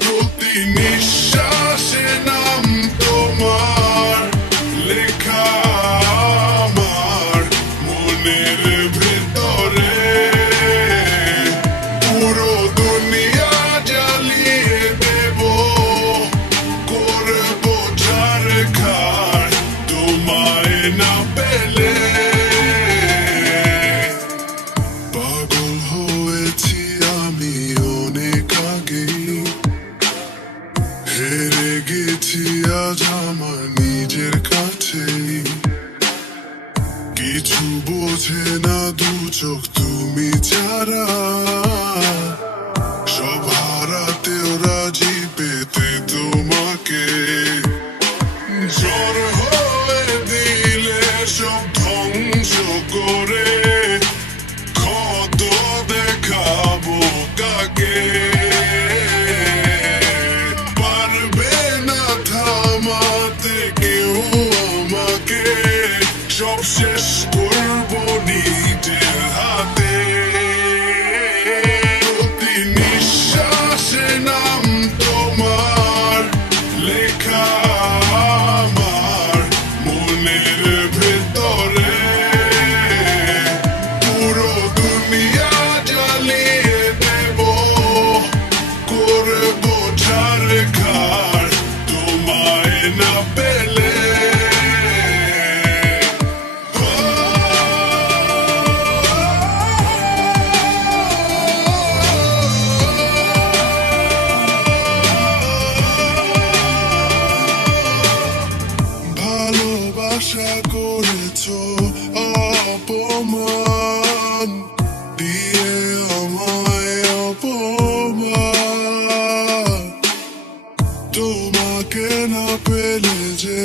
প্রতি নিঃশ্বাসে নাম তোমার লেখা আমার মনের ভেতরে, পুরো দুনিয়া জ্বালিয়ে দেব, করবো ঝাড়খাড় তোমায় না পেলে। পাগল হয়েছি আমি অনেক আগেই, হেরে গেছি আজ আমার নিজের কাছেই। কিছু বোঝে না দু চোখ তুমি ছাড়া, সব হারাতেও রাজি পেতে তোমাকে। জ্বর হয়ে দিলে সব ধ্বংস করে ক্ষত দেখাবো কাকে। পারবে না থামাতে কেউ আমাকে, সব শেষ করবো নিজের হাতে। প্রতি নিঃশ্বাসে নাম তোমার লেখা আমার মনের ভেতরে, পুরো দুনিয়া জ্বালিয়ে দেব, করবো ঝাড়খাড় তোমায় না পেলে। ভালোবাসা করেছো অপমান দিয়ে আমায় অপমান, তোমাকে না পেলে যে